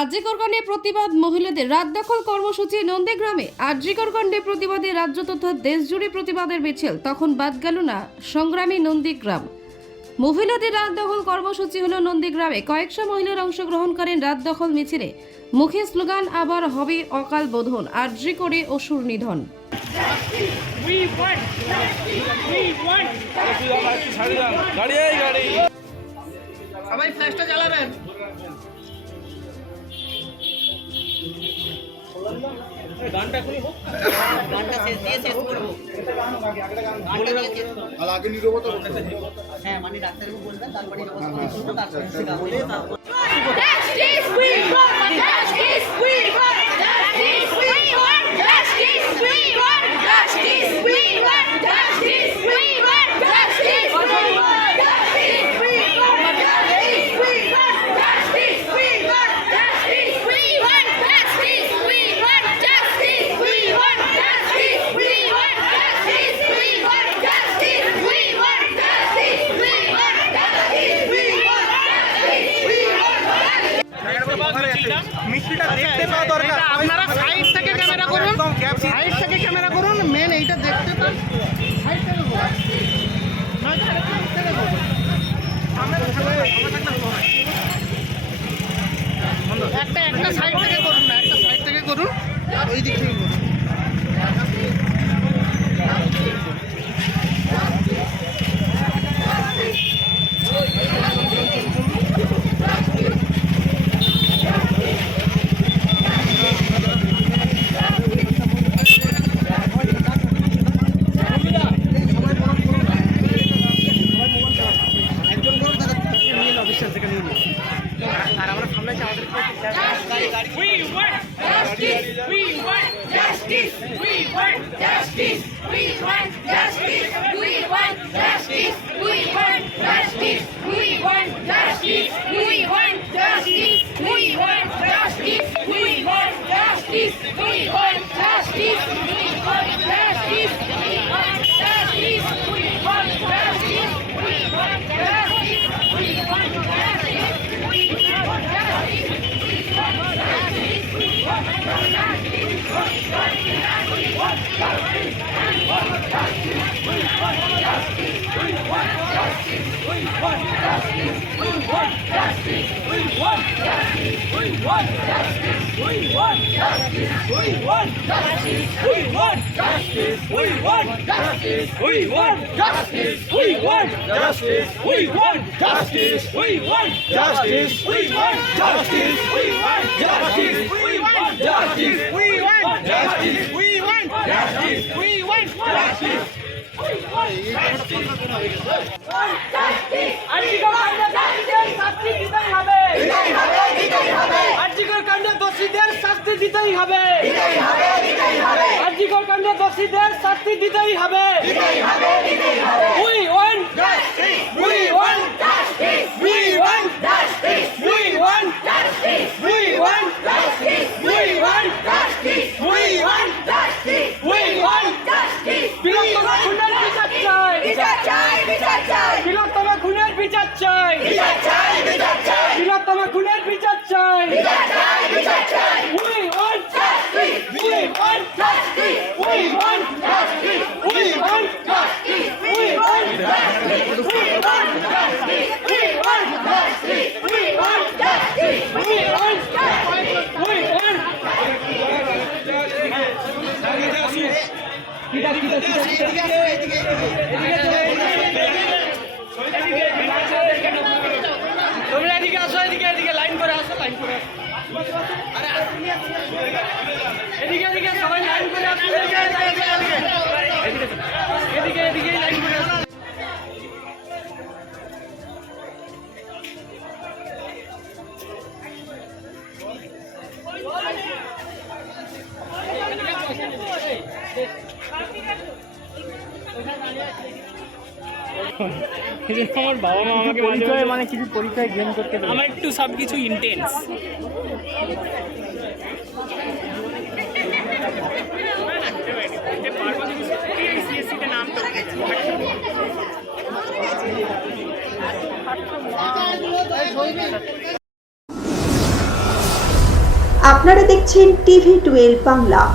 আরজিকর কাণ্ডে প্রতিবাদ মহিলাদের রাত দখল কর্মসূচি নন্দীগ্রামে। আরজিকর কাণ্ডে প্রতিবাদে রাজ্য তথা দেশজুড়ে প্রতিবাদের মিছিল। তখন বাদ গেল না সংগ্রামী নন্দীগ্রাম। মহিলাদের রাত দখল কর্মসূচি হলো নন্দীগ্রামে। কয়েকশো মহিলার অংশগ্রহণ করেন রাত দখল মিছিলে। মুখে স্লোগান আবার হবে অকাল বোধন, আরজিকরে অসুর নিধন। সবাই ফ্ল্যাশটা জ্বালাবেন। গানটা খুলি হোক, গানটা শেষ দিয়ে শেষ করবো। আর আগে নীরবতা করতে হ্যাঁ, মানে ডাক্তারবাবু বলবেন, তারপরে নীরবতা তারপরে বলে তারপর মিষ্টিটা দেখতে পাওয়া দরকার। আপনারা সাইড থেকে ক্যামেরা করুন, সাইড থেকে ক্যামেরা করুন, মেন এইটা দেখতে পান। সাইড থেকে করুন, একটা সাইড থেকে করুন না, একটা সাইড থেকে করুন, আর ওই দিক থেকে করুন। আরজিকর কাণ্ডে দোষীদের শাস্তি দিতেই হবে। আরজিকর কাণ্ডে দোষীদের শাস্তি দিতেই হবে। We want justice. We want justice. We want justice. We want justice. We want justice. We want justice. We want justice. We want justice. বিলতমা খুনের বিচার চাই। বিচার চাই, বিচার চাই। বিলতমা খুনের বিচার চাই। বিচার চাই, বিচার চাই। বিলতমা খুনের বিচার চাই। বিচার চাই, বিচার চাই। We want justice. We want justice. We want justice. We want justice. We want justice. We want justice. We want justice. We want justice. We want justice. We want তোমরা এদিকে আসো, এদিকে এদিকে লাইন করে আসো, লাইন করে আসো। এদিকে এদিকে সবাই লাইন করে আসো, এদিকে এদিকে এদিকে লাইন করে আসো। আমার বাবা মা আমাকে পরিচয় মানে কিছু পরিচয় গেম করতে দেয়। আমার একটু সব কিছু ইন্টেন্স। নাম তো আপনারা দেখছেন TV12 বাংলা।